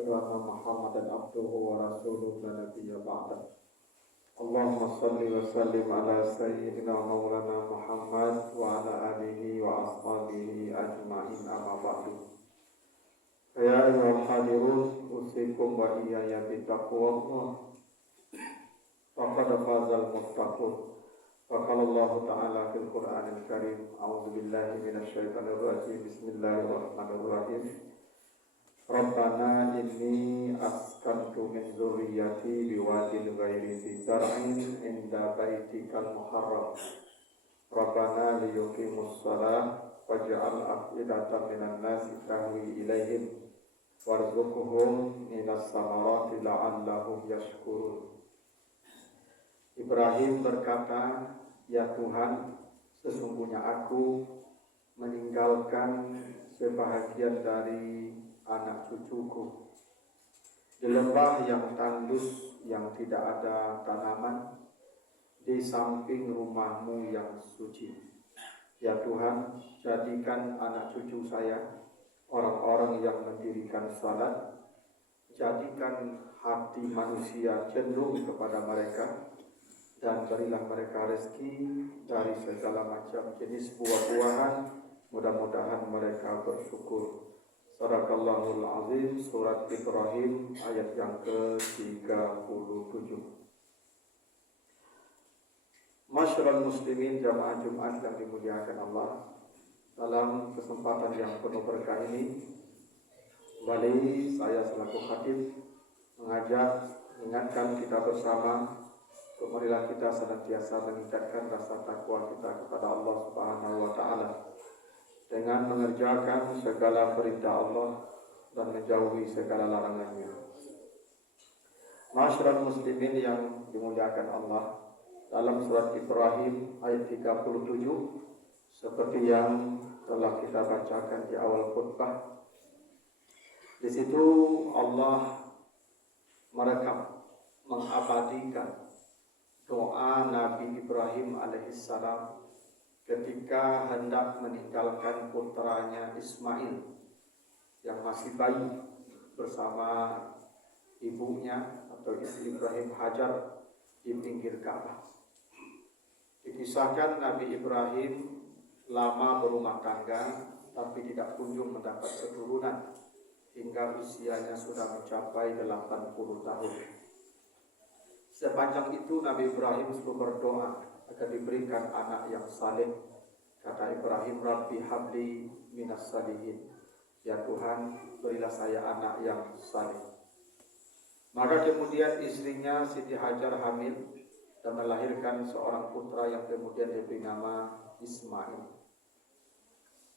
asyhadu anna Muhammadan abduhu wa rasuluhu la nabiyya ba'da. Allahumma shalli wa sallim ala sayyidina maulana Muhammad wa ala alihi wa ashabihi ajma'in, amma ba'du. Ya ayyuhal hadirun, usikum wa iyaya bi taqwallah. Faqad fazal muttaqun. Wa qala Allah ta'ala fil Qur'anil Karim, a'udzu billahi minasy syaithanir rajim. Bismillahirrahmanirrahim. Rabbana inni askantu min dzurriyyati biwadin ghairi dzi zar'in inda baitikal muharram. Rabbana liyuqimus shalah waj'al af'idatan minan nasi tahwi ilaihim warzuqhum minas samarati la'allahum yashkurun. Ibrahim berkata, "Ya Tuhan, sesungguhnya aku meninggalkan sebahagian dari anak cucuku di lembah yang tandus, yang tidak ada tanaman, di samping rumah-Mu yang suci. Ya Tuhan, jadikan anak cucu saya orang-orang yang mendirikan salat, jadikan hati manusia cenderung kepada mereka, dan berilah mereka rezeki dari segala macam jenis buah-buahan. Mudah-mudahan mereka bersyukur." Sadaqallahul azim. Surat Ibrahim ayat yang ke-37. Masyarul muslimin jamaah Jumat yang dimuliakan Allah, dalam kesempatan yang penuh berkah ini kembali saya selaku khatib mengajak, mengingatkan kita bersama untuk marilah kita senantiasa meningkatkan rasa takwa kita kepada Allah Subhanahu wa taala dengan mengerjakan segala perintah Allah dan menjauhi segala larangannya. Masyarul muslimin yang dimuliakan Allah, dalam surat Ibrahim ayat 37 seperti yang telah kita bacakan di awal khutbah, di situ Allah merekam, mengabadikan doa Nabi Ibrahim alaihissalam ketika hendak meninggalkan putranya Ismail yang masih bayi bersama ibunya atau istri Ibrahim, Hajar, di pinggir Ka'bah. Dikisahkan Nabi Ibrahim lama berumah tangga tapi tidak kunjung mendapat keturunan hingga usianya sudah mencapai 80 tahun. Sepanjang itu Nabi Ibrahim selalu berdoa agar diberikan anak yang saleh. Kata Ibrahim, "Rabbi habli minas salihin." Ya Tuhan, berilah saya anak yang saleh. Maka kemudian istrinya Siti Hajar hamil dan melahirkan seorang putra yang kemudian diberi nama Ismail.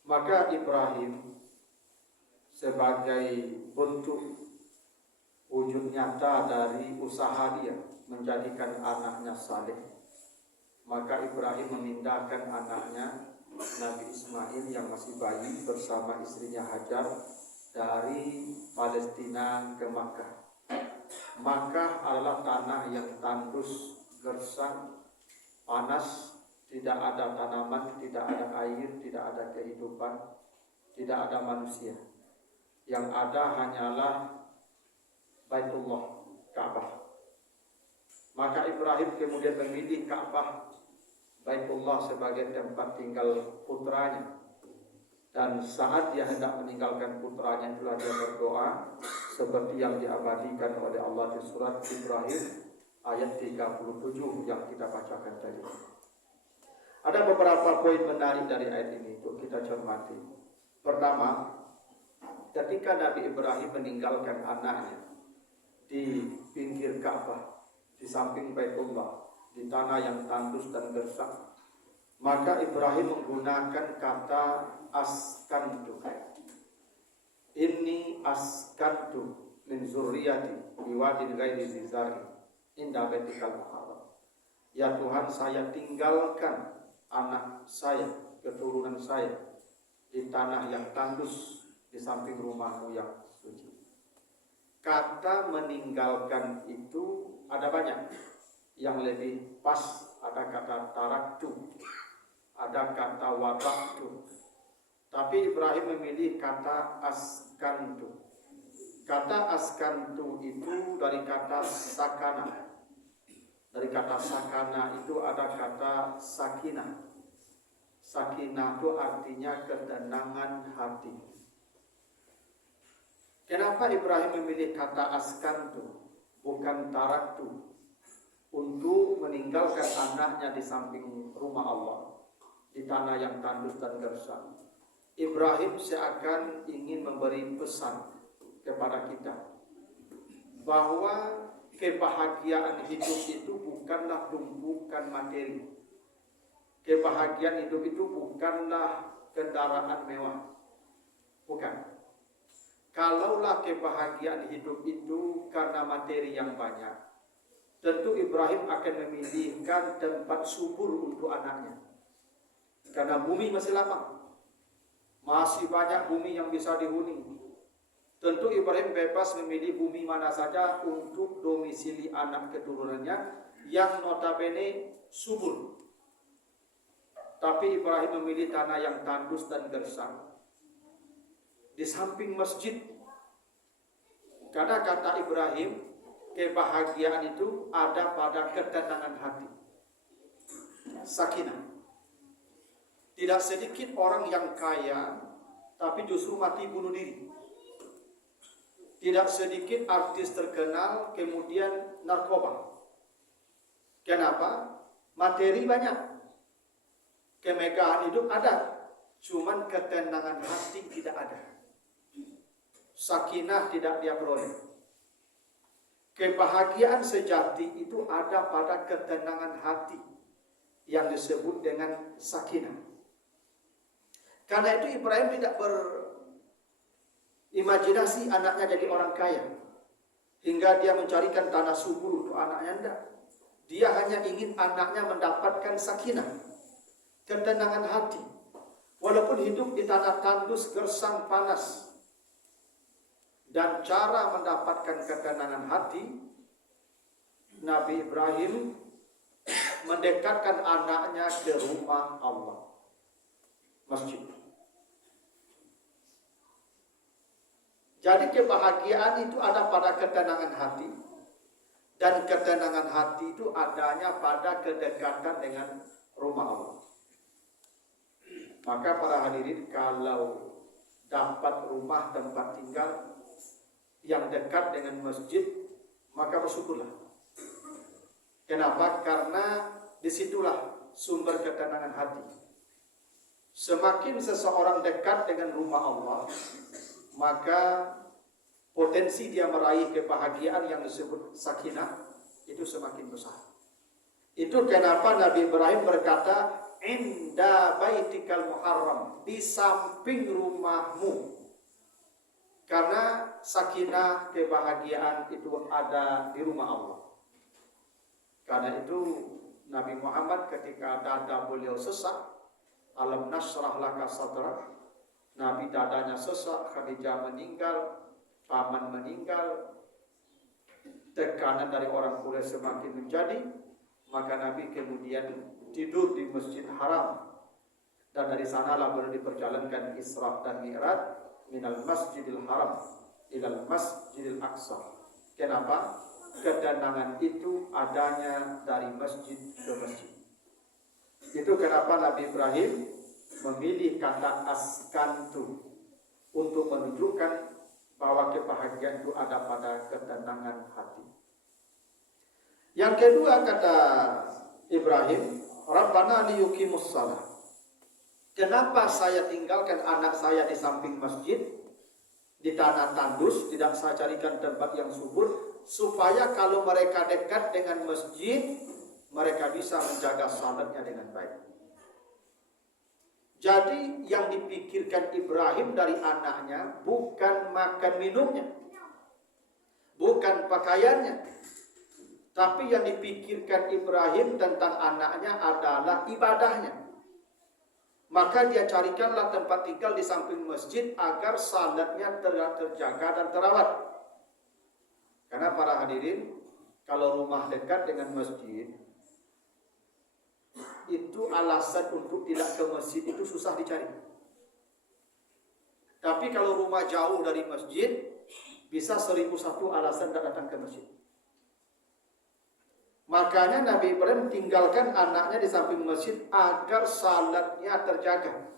Maka Ibrahim sebagai bentuk wujud nyata dari usaha dia menjadikan anaknya saleh, maka Ibrahim memindahkan anaknya Nabi Ismail yang masih bayi bersama istrinya Hajar dari Palestina ke Makkah. Makkah adalah tanah yang tandus, gersang, panas, tidak ada tanaman, tidak ada air, tidak ada kehidupan, tidak ada manusia. Yang ada hanyalah Baitullah, Ka'bah. Maka Ibrahim kemudian memilih Ka'bah, Baitullah, sebagai tempat tinggal putranya. Dan saat dia hendak meninggalkan putranya, itulah dia berdoa seperti yang diabadikan oleh Allah di surat Ibrahim ayat 37 yang kita bacakan tadi. Ada beberapa poin menarik dari ayat ini untuk kita cermati. Pertama, ketika Nabi Ibrahim meninggalkan anaknya di pinggir Ka'bah, di samping Baitullah, di tanah yang tandus dan gersang, maka Ibrahim menggunakan kata askantu. Inni askantu min zurriyati biwadin ghairi dzi zar'in inda baitikal muharram. Ya Tuhan, saya tinggalkan anak saya, keturunan saya, di tanah yang tandus, di samping rumah-Mu yang suci. Kata meninggalkan itu ada banyak. Yang lebih pas ada kata taraktu, ada kata wada'tu. Tapi Ibrahim memilih kata askantu. Kata askantu itu dari kata sakana. Dari kata sakana itu ada kata sakinah. Sakinah itu artinya ketenangan hati. Kenapa Ibrahim memilih kata askantu, bukan taraktu, untuk meninggalkan anaknya di samping rumah Allah, di tanah yang tandus dan gersang? Ibrahim seakan ingin memberi pesan kepada kita bahwa kebahagiaan hidup itu bukanlah tumpukan materi. Kebahagiaan hidup itu bukanlah kendaraan mewah. Bukan. Kalaulah kebahagiaan hidup itu karena materi yang banyak, tentu Ibrahim akan memilihkan tempat subur untuk anaknya. Karena bumi masih lapang, masih banyak bumi yang bisa dihuni. Tentu Ibrahim bebas memilih bumi mana saja untuk domisili anak keturunannya yang notabene subur. Tapi Ibrahim memilih tanah yang tandus dan gersang, di samping masjid. Karena kata Ibrahim, kebahagiaan itu ada pada ketenangan hati, sakinah. Tidak sedikit orang yang kaya tapi justru mati bunuh diri. Tidak sedikit artis terkenal kemudian narkoba. Kenapa? Materi banyak, kemegahan hidup ada, cuman ketenangan hati tidak ada. Sakinah tidak dia peroleh. Kebahagiaan sejati itu ada pada ketenangan hati yang disebut dengan sakinah. Karena itu Ibrahim tidak berimajinasi anaknya jadi orang kaya hingga dia mencarikan tanah subur untuk anaknya. Tidak. Dia hanya ingin anaknya mendapatkan sakinah, ketenangan hati. Walaupun hidup di tanah tandus, gersang, panas. Dan cara mendapatkan ketenangan hati, Nabi Ibrahim mendekatkan anaknya ke rumah Allah, masjid. Jadi kebahagiaan itu ada pada ketenangan hati, dan ketenangan hati itu adanya pada kedekatan dengan rumah Allah. Maka para hadirin, kalau dapat rumah tempat tinggal yang dekat dengan masjid, maka bersyukurlah. Kenapa? Karena disitulah sumber ketenangan hati. Semakin seseorang dekat dengan rumah Allah, maka potensi dia meraih kebahagiaan yang disebut sakinah itu semakin besar. Itu kenapa Nabi Ibrahim berkata, inda baitikal muharram, di samping rumahmu. Karena sakinah, kebahagiaan itu ada di rumah Allah. Karena itu Nabi Muhammad ketika dada beliau sesak, alam nasrah laka sadrak, Nabi dadanya sesak, Khadijah meninggal, paman meninggal, tekanan dari orang Quraisy semakin menjadi, maka Nabi kemudian tidur di Masjid Haram, dan dari sanalah baru diperjalankan Isra dan Mi'raj minal Masjidil Haram ilal Masjidil Aqsa. Kenapa? Ketenangan itu adanya dari masjid ke masjid. Itu kenapa Nabi Ibrahim memilih kata askantu untuk menunjukkan bahwa kebahagiaan itu ada pada ketenangan hati. Yang kedua kata Ibrahim, Rabbana liyuqimus shalah. Kenapa saya tinggalkan anak saya di samping masjid, di tanah tandus, tidak saya carikan tempat yang subur, supaya kalau mereka dekat dengan masjid, mereka bisa menjaga salatnya dengan baik. Jadi yang dipikirkan Ibrahim dari anaknya bukan makan minumnya, bukan pakaiannya, tapi yang dipikirkan Ibrahim tentang anaknya adalah ibadahnya. Maka dia carikanlah tempat tinggal di samping masjid agar salatnya terjaga dan terawat. Karena para hadirin, kalau rumah dekat dengan masjid, itu alasan untuk tidak ke masjid itu susah dicari. Tapi kalau rumah jauh dari masjid, Bisa 1001 alasan tidak datang ke masjid. Makanya Nabi Ibrahim tinggalkan anaknya di samping masjid agar salatnya terjaga.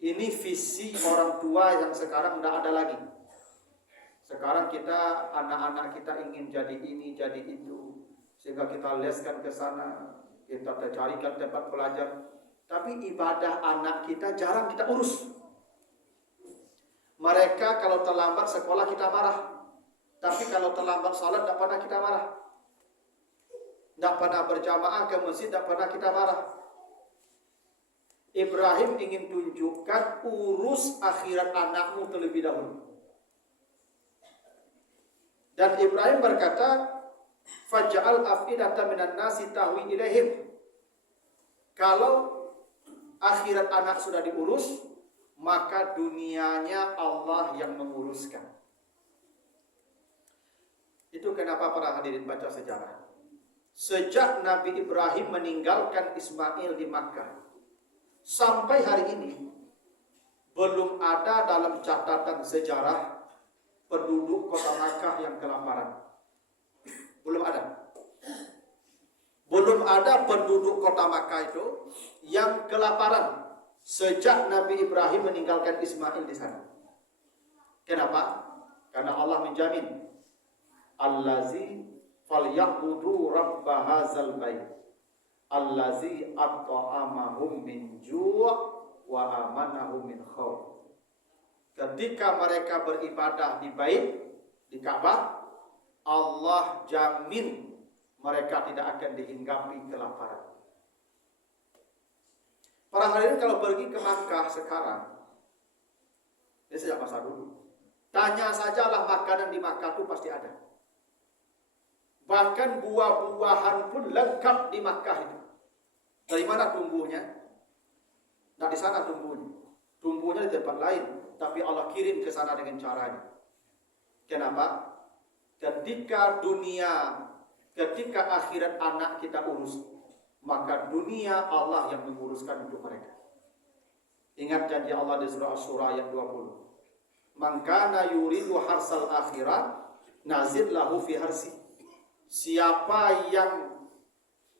Ini visi orang tua yang sekarang tidak ada lagi. Sekarang kita, anak-anak kita ingin jadi ini, jadi itu. Sehingga kita leskan ke sana, kita carikan tempat belajar. Tapi ibadah anak kita jarang kita urus. Mereka kalau terlambat sekolah kita marah. Tapi kalau terlambat salat tidak pernah kita marah. Tidak pernah berjamaah ke masjid, tidak pernah kita marah. Ibrahim ingin tunjukkan urus akhirat anakmu terlebih dahulu. Dan Ibrahim berkata, faj'al afidatan minan nasi tahwi ilaihim. Kalau akhirat anak sudah diurus, maka dunianya Allah yang menguruskan. Itu kenapa para hadirin baca sejarah. Sejak Nabi Ibrahim meninggalkan Ismail di Makkah, sampai hari ini belum ada dalam catatan sejarah penduduk kota Makkah yang kelaparan. Belum ada. Belum ada penduduk kota Makkah itu yang kelaparan sejak Nabi Ibrahim meninggalkan Ismail di sana. Kenapa? Karena Allah menjamin allazi falyabudu rabb hadzal bait allazi at'amahum min ju' wa amanahum min khauf. Ketika mereka beribadah di bait, di Ka'bah, Allah jamin mereka tidak akan dihinggapi kelaparan. Para hadirin kalau pergi ke Makkah sekarang, ini sejak masa dulu, tanya sajalah makanan di Makkah itu pasti ada. Bahkan buah-buahan pun lengkap di Makkah itu. Dari mana tumbuhnya? Nah, di sana tumbuhnya. Tumbuhnya di tempat lain, tapi Allah kirim ke sana dengan caranya. Kenapa? Ketika akhirat anak kita urus, maka dunia Allah yang menguruskan untuk mereka. Ingat janji Allah di surah Asy-Syura ayat 20. Man kana yuridu harsal akhirah nazid lahu fi harsi. Siapa yang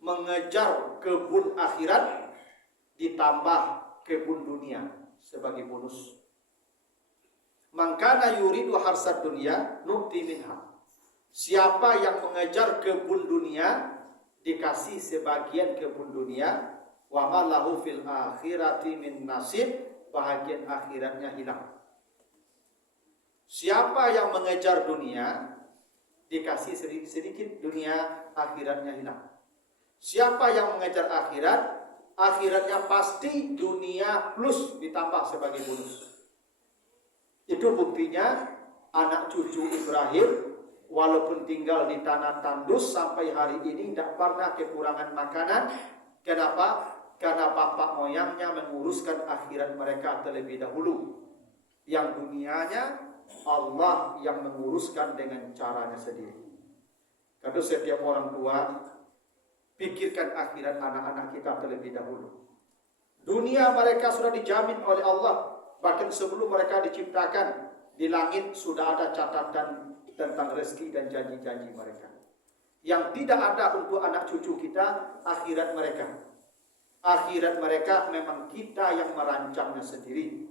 mengejar kebun akhirat, ditambah kebun dunia sebagai bonus. Man kana yuridu harsad dunya nu'ti minha. Siapa yang mengejar kebun dunia, dikasih sebagian kebun dunia. Wa ma lahu fil akhirati min nasib. Bahagian akhiratnya hilang. Siapa yang mengejar dunia, dikasih sedikit dunia, akhiratnya hilang. Siapa yang mengejar akhirat, akhiratnya pasti dunia plus ditambah sebagai bonus. Itu buktinya anak cucu Ibrahim walaupun tinggal di tanah tandus sampai hari ini tidak pernah kekurangan makanan. Kenapa? Karena bapak moyangnya menguruskan akhirat mereka terlebih dahulu. Yang dunianya Allah yang menguruskan dengan caranya sendiri. Karena setiap orang tua pikirkan akhirat anak-anak kita terlebih dahulu. Dunia mereka sudah dijamin oleh Allah. Bahkan sebelum mereka diciptakan, di langit sudah ada catatan tentang rezeki dan janji-janji mereka. Yang tidak ada untuk anak cucu kita, akhirat mereka. Akhirat mereka memang kita yang merancangnya sendiri.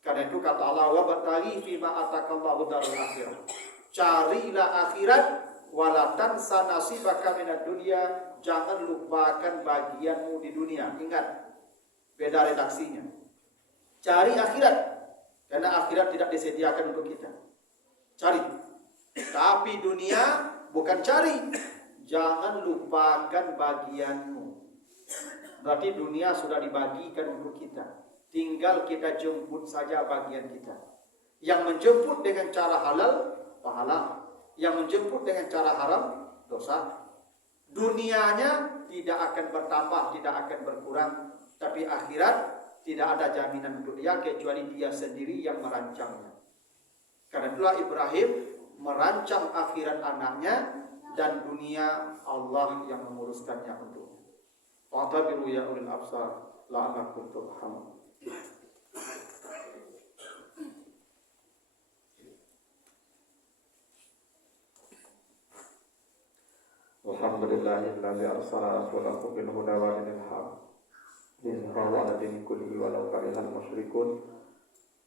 Karena itu kata Allah, wabtaghi fima atakallahu darul akhirah. Carilah akhirat, wala tansa nasibaka minad dunya. Jangan lupakan bagianmu di dunia. Ingat, beda redaksinya. Cari akhirat, karena akhirat tidak disediakan untuk kita. Cari. Tapi dunia bukan cari. Jangan lupakan bagianmu. Berarti dunia sudah dibagikan untuk kita. Tinggal kita jemput saja bagian kita. Yang menjemput dengan cara halal, pahala. Yang menjemput dengan cara haram, dosa. Dunianya tidak akan bertambah, tidak akan berkurang. Tapi akhirat tidak ada jaminan untuk dia kecuali dia sendiri yang merancangnya. Karena itulah Ibrahim merancang akhirat anaknya dan dunia Allah yang menguruskannya untuknya. Wa'tabiru ya ulil absar la'allakum turhamun. Alhamdulillahilladzi arsala rasulahu bil huda wa dinil haq liyuzhirahu 'ala dini kullihi walau karihal musyrikun.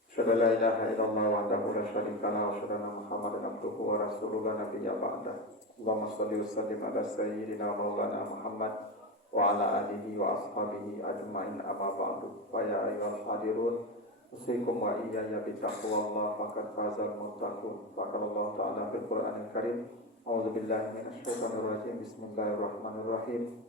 Asyhadu an la ilaha illallah wahdahu la syarika lahu wa asyhadu anna Muhammadan abduhu wa rasuluhu la nabiyya ba'dah. Allahumma shalli wa sallim ala sayyidina maulana Muhammad wa ala alihi wa ashabihi ajma'in amma ba'du. Fa ya ayyuhal hadirun usikum wa iyaya bittaqwallah faqad fazal muttaqun. Qala Allah ta'ala fil Qur'anil Karim. A'udzu billahi minasyaitonir rajim. Bismillahirrahmanirrahim.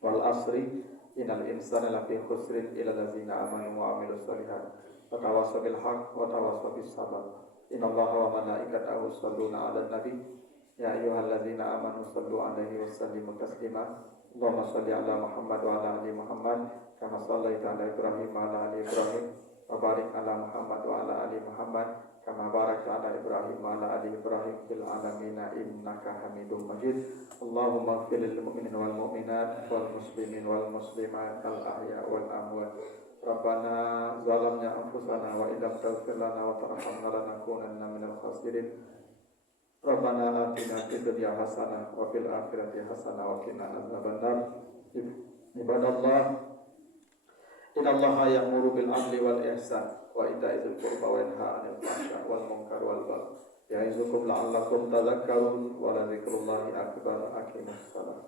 Wal asri innal insana lafi khusrin illa allazina amanu wa 'amilus shalihat wa tawassaw bil haqq wa tawassaw bis sabr. Innallaha wa malaikatahu yusholluna 'alan nabi ya ayyuhallazina amanu shallu 'alaihi wa sallimu taslima. Allahumma shalli 'ala Muhammad wa 'ala ali Muhammad kama shallaita 'ala Ibrahim wa 'ala ali Ibrahim wa barik 'ala Muhammad wa 'ala ali Muhammad kama barakta 'ala Ibrahim wa 'ala ali Ibrahim fil 'alamin innaka Hamidum Majid. Allahumma ighfir lil mu'minina wal mu'minat wal muslimin wal muslimat al ahya wal amwat. Rabbana zalamna anfusana wa illam taghfir lana wa tarhamna lanakunanna minal khasirin. Rabbana atina fid dunya hasanah wa fil akhirati hasanah wa qina adzabannar. Ibadallah, innallaha ya'muru bil 'adli wal ihsan wa ita'i dzil qurba wa yanha 'anil fahsya'i wal munkari wal baghi ya'izukum la'allakum tadhakkarun wa la dzikrullahi akbar. Aqimus shalah.